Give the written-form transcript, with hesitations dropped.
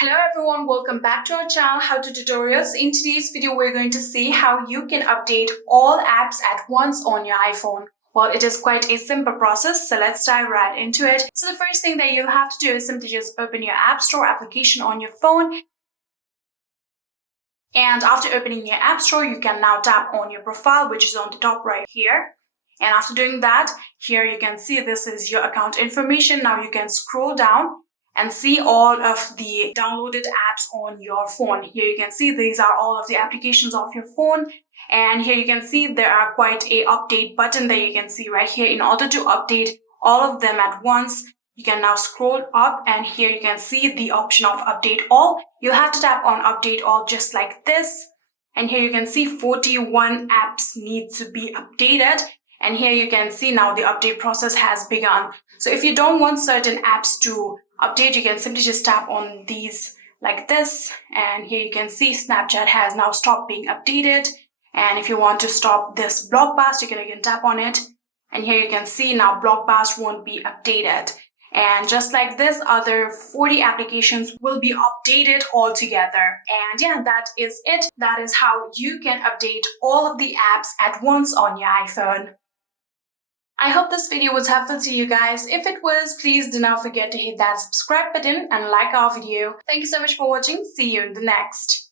Hello everyone, welcome back to our channel How to Tutorials. In today's video, we're going to see how you can update all apps at once on your iPhone. Well, it is quite a simple process, so let's dive right into it. So the first thing that you'll have to do is simply just open your App Store application on your phone. And after opening your App Store, you can now tap on your profile, which is on the top right here. And after doing that, here you can see this is your account information. Now you can scroll down and see all of the downloaded apps on your phone. Here you can see these are all of the applications of your phone. And here you can see there are quite a update button that you can see right here. In order to update all of them at once, you can now scroll up and here you can see the option of update all. You'll have to tap on update all just like this. And here you can see 41 apps need to be updated. And here you can see now the update process has begun. So if you don't want certain apps to update, you can simply just tap on these like this. And here you can see Snapchat has now stopped being updated. And if you want to stop this Blockbuster, you can tap on it. And here you can see now Blockbuster won't be updated. And just like this, other 40 applications will be updated altogether. And yeah, that is it. That is how you can update all of the apps at once on your iPhone. I hope this video was helpful to you guys. If it was, please do not forget to hit that subscribe button and like our video. Thank you so much for watching. See you in the next.